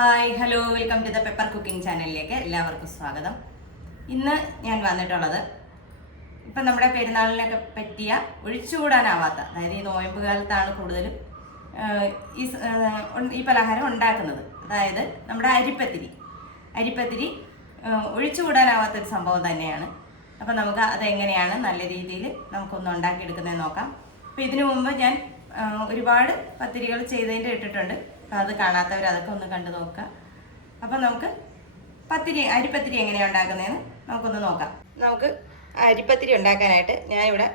Hi hello welcome to the pepper cooking ചാനലിലേക്ക് എല്ലാവർക്കും സ്വാഗതം. ഇന്ന് ഞാൻ വന്നിട്ടുള്ളത് ഇപ്പം നമ്മുടെ പെരുന്നാളിനൊക്കെ പറ്റിയ ഒഴിച്ചുകൂടാനാവാത്ത അതായത് ഈ നോയമ്പ് കാലത്താണ് കൂടുതലും ഈ ഈ പലഹാരം ഉണ്ടാക്കുന്നത്. അതായത് നമ്മുടെ അരിപ്പത്തിരി. അരിപ്പത്തിരി ഒഴിച്ചുകൂടാനാവാത്ത ഒഴിച്ചുകൂടാനാവാത്തൊരു സംഭവം തന്നെയാണ്. അപ്പം നമുക്ക് അതെങ്ങനെയാണ് നല്ല രീതിയിൽ നമുക്കൊന്ന് ഉണ്ടാക്കിയെടുക്കുന്നത് നോക്കാം. അപ്പം ഇതിനു മുമ്പ് ഞാൻ ഒരുപാട് പത്തിരികൾ ചെയ്തതിന്റെ ഇട്ടിട്ടുണ്ട്. അത് കാണാത്തവർ അതൊക്കെ ഒന്ന് കണ്ടു നോക്കുക. അപ്പം നമുക്ക് പത്തിരി അരിപ്പത്തിരി എങ്ങനെയാണ് ഉണ്ടാക്കുന്നതെന്ന് നമുക്കൊന്ന് നോക്കാം. നമുക്ക് അരിപ്പത്തിരി ഉണ്ടാക്കാനായിട്ട് ഞാനിവിടെ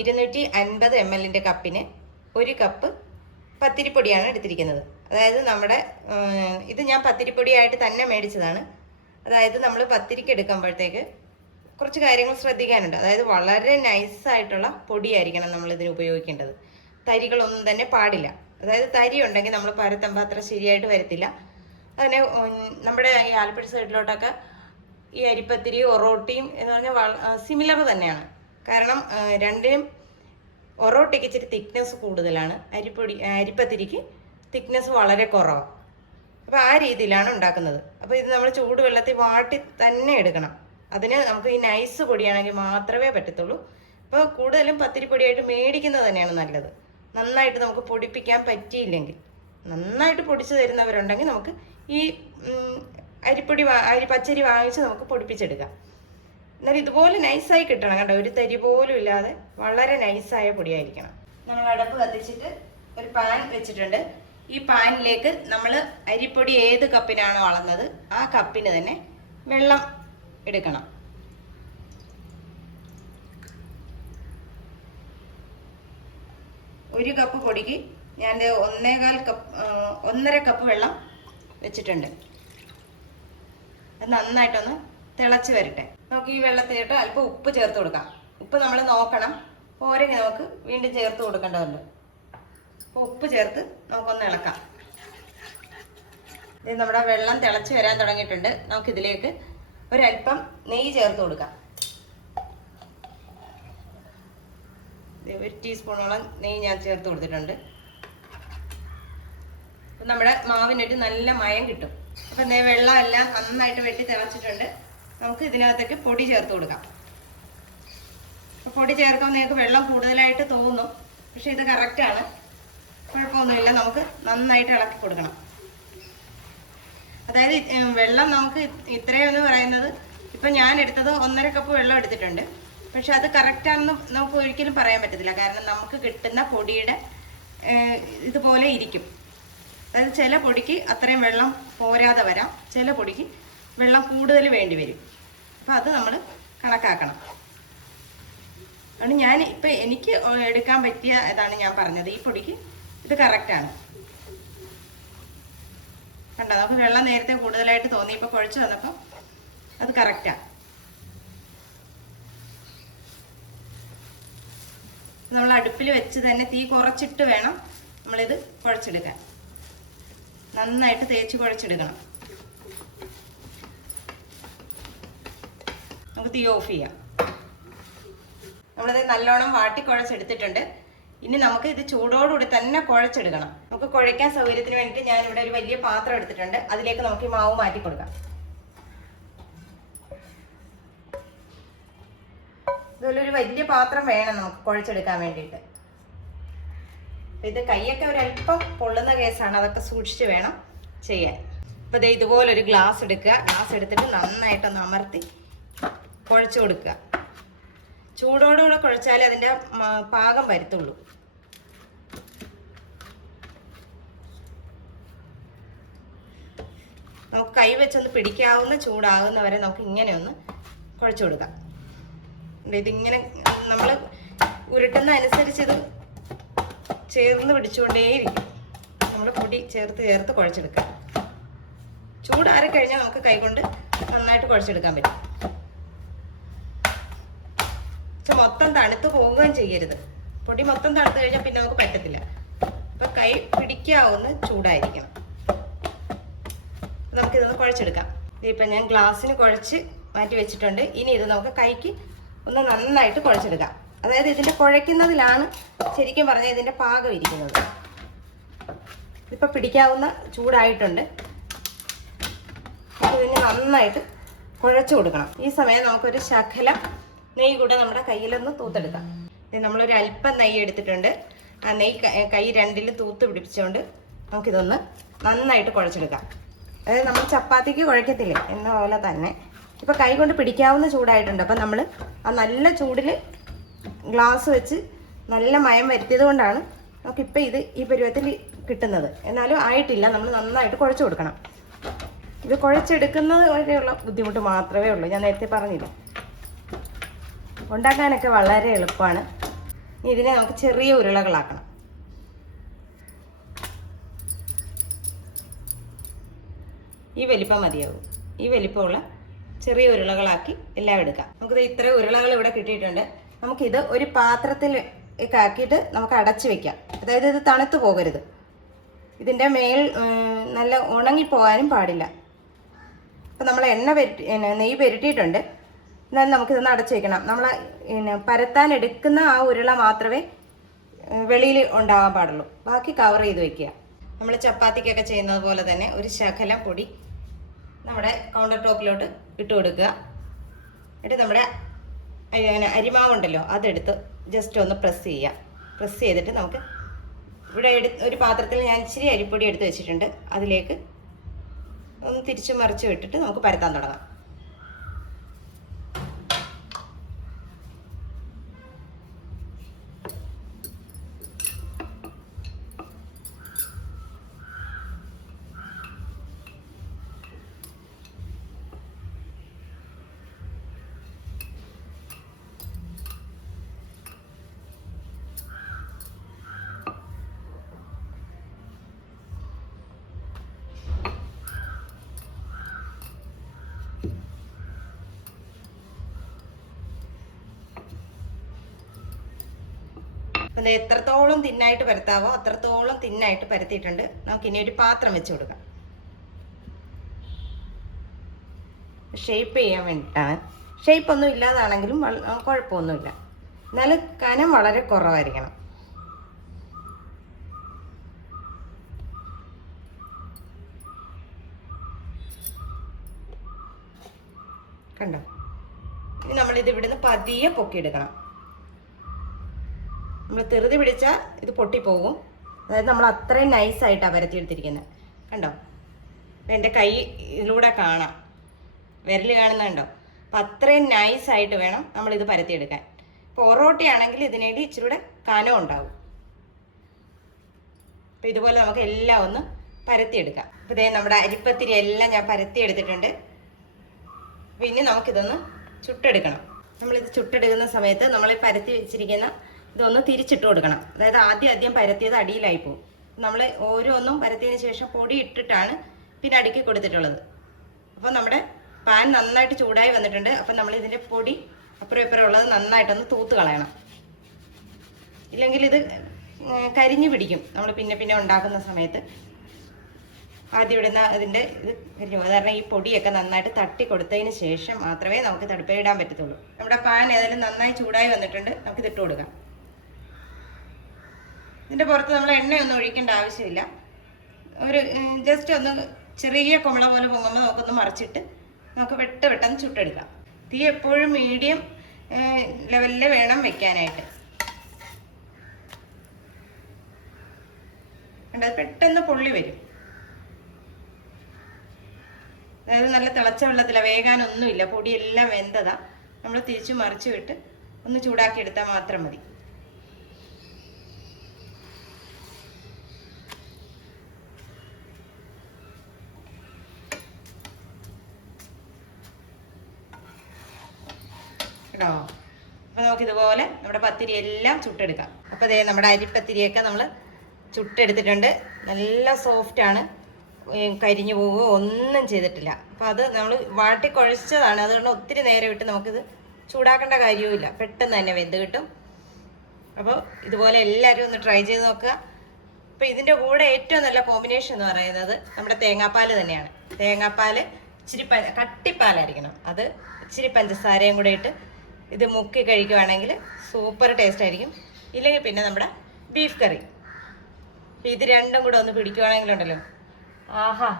ഇരുന്നൂറ്റി അൻപത് എം എല്ലിന്റെ കപ്പിന് ഒരു കപ്പ് പത്തിരിപ്പൊടിയാണ് എടുത്തിരിക്കുന്നത്. അതായത് നമ്മുടെ ഇത് ഞാൻ പത്തിരിപ്പൊടിയായിട്ട് തന്നെ മേടിച്ചതാണ്. അതായത് നമ്മൾ പത്തിരിക്ക് എടുക്കുമ്പോഴത്തേക്ക് കുറച്ച് കാര്യങ്ങൾ ശ്രദ്ധിക്കാനുണ്ട്. അതായത് വളരെ നൈസായിട്ടുള്ള പൊടിയായിരിക്കണം നമ്മൾ ഇതിന് ഉപയോഗിക്കേണ്ടത്. തരികളൊന്നും തന്നെ പാടില്ല. അതായത് തരി ഉണ്ടെങ്കിൽ നമ്മൾ പരത്തുമ്പോൾ അത്ര ശരിയായിട്ട് വരത്തില്ല. അതിനെ നമ്മുടെ ഈ ആലപ്പുഴ സൈഡിലോട്ടൊക്കെ ഈ അരിപ്പത്തിരി ഒറോട്ടിയും എന്ന് പറഞ്ഞാൽ സിമിലർ തന്നെയാണ്. കാരണം രണ്ടിനും ഒറോട്ടിക്ക് ഇച്ചിരി തിക്നെസ് കൂടുതലാണ്. അരിപ്പൊടി അരിപ്പത്തിരിക്ക് തിക്നെസ് വളരെ കുറവാണ് അപ്പോൾ ആ രീതിയിലാണ് ഉണ്ടാക്കുന്നത്. അപ്പോൾ ഇത് നമ്മൾ ചൂടുവെള്ളത്തിൽ വാട്ടി തന്നെ എടുക്കണം. അതിന് നമുക്ക് ഈ നൈസ് പൊടിയാണെങ്കിൽ മാത്രമേ പറ്റത്തുള്ളൂ. അപ്പോൾ കൂടുതലും പത്തിരിപ്പൊടിയായിട്ട് മേടിക്കുന്നത് തന്നെയാണ് നല്ലത്. നന്നായിട്ട് നമുക്ക് പൊടിപ്പിക്കാൻ പറ്റിയില്ലെങ്കിൽ നന്നായിട്ട് പൊടിച്ച് തരുന്നവരുണ്ടെങ്കിൽ നമുക്ക് ഈ അരിപ്പൊടി അരി പച്ചരി വാങ്ങിച്ച് നമുക്ക് പൊടിപ്പിച്ചെടുക്കാം. എന്നാൽ ഇതുപോലെ നൈസായി കിട്ടണം കണ്ടോ? ഒരു തരി പോലും ഇല്ലാതെ വളരെ നൈസായ പൊടിയായിരിക്കണം. നമ്മൾ അടപ്പ് കത്തിച്ചിട്ട് ഒരു പാൻ വെച്ചിട്ടുണ്ട്. ഈ പാനിലേക്ക് നമ്മൾ അരിപ്പൊടി ഏത് കപ്പിനാണോ അളന്നത് ആ കപ്പിന് തന്നെ വെള്ളം എടുക്കണം. ഒരു കപ്പ് പൊടിക്ക് ഞാൻ ഒന്നേകാൽ കപ്പ് ഒന്നര കപ്പ് വെള്ളം വെച്ചിട്ടുണ്ട്. അത് നന്നായിട്ടൊന്ന് തിളച്ച് വരട്ടെ. നമുക്ക് ഈ വെള്ളത്തിലിട്ട് അല്പം ഉപ്പ് ചേർത്ത് കൊടുക്കാം. ഉപ്പ് നമ്മൾ നോക്കണം. പോരെങ്കിൽ നമുക്ക് വീണ്ടും ചേർത്ത് കൊടുക്കേണ്ടതുണ്ട്. അപ്പോൾ ഉപ്പ് ചേർത്ത് നമുക്കൊന്ന് ഇളക്കാം. ഇത് നമ്മുടെ വെള്ളം തിളച്ച് വരാൻ തുടങ്ങിയിട്ടുണ്ട്. നമുക്കിതിലേക്ക് ഒരല്പം നെയ്യ് ചേർത്ത് കൊടുക്കാം. ഒരു ടീസ്പൂണോളം നെയ്യ് ഞാൻ ചേർത്ത് കൊടുത്തിട്ടുണ്ട്. അപ്പം നമ്മുടെ മാവിനൊരു നല്ല മയം കിട്ടും. അപ്പം ദേ വെള്ളം എല്ലാം നന്നായിട്ട് വെട്ടി തിളച്ചിട്ടുണ്ട്. നമുക്ക് ഇതിനകത്തേക്ക് പൊടി ചേർത്ത് കൊടുക്കാം. പൊടി ചേർക്കുമ്പോൾ നിങ്ങൾക്ക് വെള്ളം കൂടുതലായിട്ട് തോന്നും പക്ഷേ ഇത് കറക്റ്റാണ് കുഴപ്പമൊന്നുമില്ല നമുക്ക് നന്നായിട്ട് ഇളക്കി കൊടുക്കണം. അതായത് വെള്ളം നമുക്ക് ഇത്രയെന്ന് പറയുന്നത് ഇപ്പം ഞാൻ എടുത്തത് ഒന്നര കപ്പ് വെള്ളം എടുത്തിട്ടുണ്ട്. പക്ഷെ അത് കറക്റ്റാണെന്ന് നമുക്ക് ഒരിക്കലും പറയാൻ പറ്റത്തില്ല. കാരണം നമുക്ക് കിട്ടുന്ന പൊടിയുടെ ഇതുപോലെ ഇരിക്കും. അതായത് ചില പൊടിക്ക് അത്രയും വെള്ളം പോരാതെ വരാം. ചില പൊടിക്ക് വെള്ളം കൂടുതൽ വേണ്ടി വരും. അപ്പം അത് നമ്മൾ കണക്കാക്കണം. അതുകൊണ്ട് ഞാൻ ഇപ്പം എനിക്ക് എടുക്കാൻ പറ്റിയ ഇതാണ് ഞാൻ പറഞ്ഞത്. ഈ പൊടിക്ക് ഇത് കറക്റ്റാണ് കണ്ടോ? നമുക്ക് വെള്ളം നേരത്തെ കൂടുതലായിട്ട് തോന്നി. ഇപ്പം കുഴച്ച് വന്നപ്പോൾ അത് കറക്റ്റാ നമ്മൾ അടുപ്പിൽ വെച്ച് തന്നെ തീ കുറച്ചിട്ട് വേണം നമ്മളിത് കുഴച്ചെടുക്കാൻ. നന്നായിട്ട് തേച്ച് കുഴച്ചെടുക്കണം. നമുക്ക് തീ ഓഫ് ചെയ്യാം. നമ്മളിത് നല്ലോണം വാട്ടി കുഴച്ചെടുത്തിട്ടുണ്ട്. ഇനി നമുക്ക് ഇത് ചൂടോടുകൂടി തന്നെ കുഴച്ചെടുക്കണം. നമുക്ക് കുഴയ്ക്കാൻ സൗകര്യത്തിന് വേണ്ടിയിട്ട് ഇവിടെ ഒരു വലിയ പാത്രം എടുത്തിട്ടുണ്ട്. അതിലേക്ക് നമുക്ക് ഈ മാവ് മാറ്റി കൊടുക്കാം ഇതുപോലെ ഒരു വലിയ പാത്രം വേണം നമുക്ക് കുഴച്ചെടുക്കാൻ വേണ്ടിയിട്ട്. ഇത് കൈയൊക്കെ ഒരല്പം പൊള്ളുന്ന കേസാണ് അതൊക്കെ സൂക്ഷിച്ച് വേണം ചെയ്യാൻ. അപ്പോൾ ദേ ഇതുപോലൊരു ഗ്ലാസ് എടുക്കുക. ഗ്ലാസ് എടുത്തിട്ട് നന്നായിട്ടൊന്ന് അമർത്തി കുഴച്ചു കൊടുക്കുക. ചൂടോടുകൂടെ കുഴച്ചാലേ അതിന്റെ പാകം വരുത്തുള്ളൂ. നമുക്ക് കൈ വെച്ചൊന്ന് പിടിക്കാവുന്ന ചൂടാകുന്ന വരെ നമുക്ക് ഇങ്ങനെ ഒന്ന് കുഴച്ചു കൊടുക്കാം. ഇതിങ്ങനെ നമ്മൾ ഉരുട്ടുന്ന അനുസരിച്ച് ഇത് ചേർന്ന് പിടിച്ചുകൊണ്ടേയിരിക്കും. നമ്മൾ പൊടി ചേർത്ത് ചേർത്ത് കുഴച്ചെടുക്കാം ചൂടാറി കഴിഞ്ഞാൽ നമുക്ക് കൈകൊണ്ട് നന്നായിട്ട് കുഴച്ചെടുക്കാൻ പറ്റും. പക്ഷെ മൊത്തം തണുത്ത് പോവുകയും ചെയ്യരുത്. പൊടി മൊത്തം തണുത്ത് കഴിഞ്ഞാൽ പിന്നെ നമുക്ക് പറ്റത്തില്ല. അപ്പം കൈ പിടിക്കാവുന്ന ചൂടായിരിക്കണം. നമുക്കിതൊന്ന് കുഴച്ചെടുക്കാം. ഇപ്പം ഞാൻ ഗ്ലാസ്സിന് കുഴച്ച് മാറ്റി വെച്ചിട്ടുണ്ട്. ഇനി ഇത് നമുക്ക് കൈക്ക് ഒന്ന് നന്നായിട്ട് കുഴച്ചെടുക്കാം. അതായത് ഇതിന്റെ കുഴയ്ക്കുന്നതിലാണ് ശരിക്കും പറഞ്ഞാൽ ഇതിന്റെ പാകം ഇരിക്കുന്നത്. ഇപ്പം പിടിക്കാവുന്ന ചൂടായിട്ടുണ്ട്. അപ്പോൾ ഇതിന് നന്നായിട്ട് കുഴച്ചു കൊടുക്കണം. ഈ സമയം നമുക്കൊരു ശകല നെയ്യ് കൂടെ നമ്മുടെ കയ്യിലൊന്ന് തൂത്തെടുക്കാം. നമ്മളൊരു അല്പം നെയ്യ് എടുത്തിട്ടുണ്ട്. ആ നെയ്യ് കൈ രണ്ടിൽ തൂത്ത് പിടിപ്പിച്ചുകൊണ്ട് നമുക്കിതൊന്ന് നന്നായിട്ട് കുഴച്ചെടുക്കാം. അതായത് നമ്മൾ ചപ്പാത്തിക്ക് കുഴക്കത്തില്ലേ എന്ന പോലെ തന്നെ. ഇപ്പം കൈ കൊണ്ട് പിടിക്കാവുന്ന ചൂടായിട്ടുണ്ട്. അപ്പം നമ്മൾ ആ നല്ല ചൂടിൽ ഗ്ലാസ് വെച്ച് നല്ല മയം വരുത്തിയത് കൊണ്ടാണ് നമുക്കിപ്പോൾ ഇത് ഈ പരുവത്തിൽ കിട്ടുന്നത്. എന്നാലും ആയിട്ടില്ല. നമ്മൾ നന്നായിട്ട് കുഴച്ച് കൊടുക്കണം. ഇത് കുഴച്ചെടുക്കുന്നത് വരെയുള്ള ബുദ്ധിമുട്ട് മാത്രമേ ഉള്ളൂ. ഞാൻ നേരത്തെ പറഞ്ഞില്ല? ഉണ്ടാക്കാനൊക്കെ വളരെ എളുപ്പമാണ്. ഇതിനെ നമുക്ക് ചെറിയ ഉരുളകളാക്കണം. ഈ വലിപ്പം മതിയാവും. ഈ വലിപ്പമുള്ള ചെറിയ ഉരുളകളാക്കി എല്ലാം എടുക്കാം. നമുക്കിത് ഇത്ര ഉരുളകൾ ഇവിടെ കിട്ടിയിട്ടുണ്ട്. നമുക്കിത് ഒരു പാത്രത്തിൽ ആക്കിയിട്ട് നമുക്ക് അടച്ചു വെക്കാം. അതായത് ഇത് തണുത്തു പോകരുത്. ഇതിന്റെ മേൽ നല്ല ഉണങ്ങിപ്പോകാനും പാടില്ല. അപ്പോൾ നമ്മൾ എണ്ണ പെരട്ടി നെയ്യ് പെരട്ടിയിട്ടുണ്ട്. എന്നാൽ നമുക്കിതൊന്ന് അടച്ചു വെക്കണം. നമ്മൾ പിന്നെ പരത്താൻ എടുക്കുന്ന ആ ഉരുള മാത്രമേ വെളിയിൽ ഉണ്ടാകാൻ പാടുള്ളൂ. ബാക്കി കവർ ചെയ്ത് വെക്കുക. നമ്മൾ ചപ്പാത്തിക്കൊക്കെ ചെയ്യുന്നത് പോലെ തന്നെ ഒരു ശകലം പൊടി നമ്മുടെ കൗണ്ടർ ടോപ്പിലോട്ട് ഇട്ട് കൊടുക്കുക. എന്നിട്ട് നമ്മുടെ അങ്ങനെ അരിമാവുണ്ടല്ലോ അതെടുത്ത് ജസ്റ്റ് ഒന്ന് പ്രസ് ചെയ്യുക. പ്രസ് ചെയ്തിട്ട് നമുക്ക് ഇവിടെ എടു ഒരു പാത്രത്തിൽ ഞാൻ ഇച്ചിരി അരിപ്പൊടി എടുത്ത് വെച്ചിട്ടുണ്ട്. അതിലേക്ക് ഒന്ന് തിരിച്ചു മറിച്ച് വിട്ടിട്ട് നമുക്ക് പരത്താൻ തുടങ്ങാം. ഇത് എത്രത്തോളം തിന്നായിട്ട് പരത്താവോ അത്രത്തോളം തിന്നായിട്ട് പരത്തിയിട്ടുണ്ട്. നമുക്ക് ഇനി ഒരു പാത്രം വെച്ച് കൊടുക്കാം. ഷേപ്പ് ചെയ്യാൻ വേണ്ടിയിട്ടാണ് ഷേപ്പ് ഒന്നും ഇല്ലാതാണെങ്കിലും കുഴപ്പമൊന്നുമില്ല. എന്നാലും കനം വളരെ കുറവായിരിക്കണം. കണ്ടോ? ഇനി നമ്മളിത് ഇവിടുന്ന് പതിയെ പൊക്കിയെടുക്കണം. നമ്മൾ തെറുതി പിടിച്ചാൽ ഇത് പൊട്ടിപ്പോകും. അതായത് നമ്മൾ അത്രയും നൈസായിട്ടാണ് വരത്തിയെടുത്തിരിക്കുന്നത് കണ്ടോ? എന്റെ കൈ ഇതിലൂടെ കാണാം. വിരൽ കാണുന്നുണ്ടോ? അപ്പം അത്രയും നൈസായിട്ട് വേണം നമ്മളിത് പരത്തിയെടുക്കാൻ. പൊറോട്ടയാണെങ്കിൽ ഒറോട്ടിയാണെങ്കിൽ ഇച്ചിരി കൂടെ കനം ഉണ്ടാവും. അപ്പം ഇതുപോലെ നമുക്ക് എല്ലാം ഒന്ന് പരത്തിയെടുക്കാം. അപ്പം ഇതേ നമ്മുടെ അരിപ്പത്തിരി എല്ലാം ഞാൻ പരത്തിയെടുത്തിട്ടുണ്ട്. പിന്നെ നമുക്കിതൊന്ന് ചുട്ടെടുക്കണം. നമ്മളിത് ചുട്ടെടുക്കുന്ന സമയത്ത് നമ്മൾ പരത്തി വെച്ചിരിക്കുന്ന ഇതൊന്ന് തിരിച്ചിട്ട് കൊടുക്കണം. അതായത് ആദ്യം ആദ്യം പരത്തിയത് അടിയിലായി പോകും. നമ്മൾ ഓരോന്നും പരത്തിയതിന് ശേഷം പൊടി ഇട്ടിട്ടാണ് പിന്നെ അടുക്കി കൊടുത്തിട്ടുള്ളത്. അപ്പോൾ നമ്മുടെ പാൻ നന്നായിട്ട് ചൂടായി വന്നിട്ടുണ്ട്. അപ്പം നമ്മൾ ഇതിന്റെ പൊടി അപ്പുറം ഇപ്പുറം ഉള്ളത് നന്നായിട്ടൊന്ന് തൂത്ത് കളയണം. ഇല്ലെങ്കിൽ ഇത് കരിഞ്ഞു പിടിക്കും. നമ്മൾ പിന്നെ പിന്നെ ഉണ്ടാക്കുന്ന സമയത്ത് ആദ്യം ഇടുന്ന അതിന്റെ ഇത് കരിഞ്ഞു പോകും. കാരണം ഈ പൊടിയൊക്കെ നന്നായിട്ട് തട്ടി കൊടുത്തതിന് ശേഷം മാത്രമേ നമുക്ക് തടുപ്പയിടാൻ പറ്റത്തുള്ളൂ. നമ്മുടെ പാൻ ഏതായാലും നന്നായി ചൂടായി വന്നിട്ടുണ്ട്. നമുക്ക് ഇതിട്ട് കൊടുക്കാം. ഇതിന്റെ പുറത്ത് നമ്മൾ എണ്ണയൊന്നും ഒഴിക്കേണ്ട ആവശ്യമില്ല. ഒരു ജസ്റ്റ് ഒന്ന് ചെറിയ കുമ്പള പോലെ പൊങ്ങുമ്പോൾ നമുക്കൊന്ന് മറിച്ചിട്ട് നമുക്ക് വെട്ട് വെട്ടെന്ന് ചുട്ടെടുക്കാം. തീ എപ്പോഴും മീഡിയം ലെവലിൽ വേണം വെക്കാനായിട്ട്. കണ്ടോ? അത് പെട്ടെന്ന് പൊള്ളി വരും. അതായത് നല്ല തിളച്ച വെള്ളത്തിലാണ് വേകാനൊന്നുമില്ല. പൊടിയെല്ലാം വെന്തതാ. നമ്മൾ തിരിച്ചു മറിച്ചു വിട്ട് ഒന്ന് ചൂടാക്കി എടുത്താൽ മാത്രം മതി. കേട്ടോ അപ്പോൾ നമുക്കിതുപോലെ നമ്മുടെ പത്തിരി എല്ലാം ചുട്ടെടുക്കാം. അപ്പോൾ ദേ നമ്മുടെ അരിപ്പത്തിരിയൊക്കെ നമ്മൾ ചുട്ടെടുത്തിട്ടുണ്ട്. നല്ല സോഫ്റ്റ് ആണ്. കരിഞ്ഞു പോവുകയോ ഒന്നും ചെയ്തിട്ടില്ല. അപ്പോൾ അത് നമ്മൾ വാട്ടി കുഴച്ചതാണ്. അതുകൊണ്ട് ഒത്തിരി നേരം ഇട്ട് നമുക്കിത് ചൂടാക്കേണ്ട കാര്യവുമില്ല. പെട്ടെന്ന് തന്നെ വെന്ത് കിട്ടും. അപ്പോൾ ഇതുപോലെ എല്ലാവരും ഒന്ന് ട്രൈ ചെയ്ത് നോക്കുക. അപ്പോൾ ഇതിന്റെ കൂടെ ഏറ്റവും നല്ല കോമ്പിനേഷൻ എന്ന് പറയുന്നത് നമ്മുടെ തേങ്ങാപ്പാൽ തന്നെയാണ്. തേങ്ങാപ്പാൽ ഇച്ചിരി പ കട്ടിപ്പാലായിരിക്കണം. അത് ഇച്ചിരി പഞ്ചസാരയും കൂടെ ഇട്ട് ഇത് മുക്കി കഴിക്കുവാണെങ്കിൽ സൂപ്പർ ടേസ്റ്റ് ആയിരിക്കും. ഇല്ലെങ്കിൽ പിന്നെ നമ്മുടെ ബീഫ് കറി ഇത് രണ്ടും കൂടെ ഒന്ന് പിടിക്കുവാണെങ്കിലുണ്ടല്ലോ ആഹാ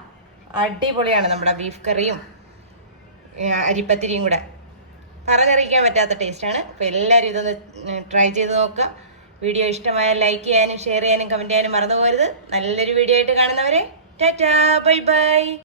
അടിപൊളിയാണ് നമ്മുടെ ബീഫ് കറിയും അരിപ്പത്തിരിയും കൂടെ. പറഞ്ഞറിയിക്കാൻ പറ്റാത്ത ടേസ്റ്റാണ് അപ്പോൾ എല്ലാവരും ഇതൊന്ന് ട്രൈ ചെയ്ത് നോക്കുക. വീഡിയോ ഇഷ്ടമായ ലൈക്ക് ചെയ്യാനും ഷെയർ ചെയ്യാനും കമന്റ് ചെയ്യാനും മറന്നു പോകരുത് നല്ലൊരു വീഡിയോ ആയിട്ട് കാണുന്നവരെ ടാറ്റാ ബൈ ബൈ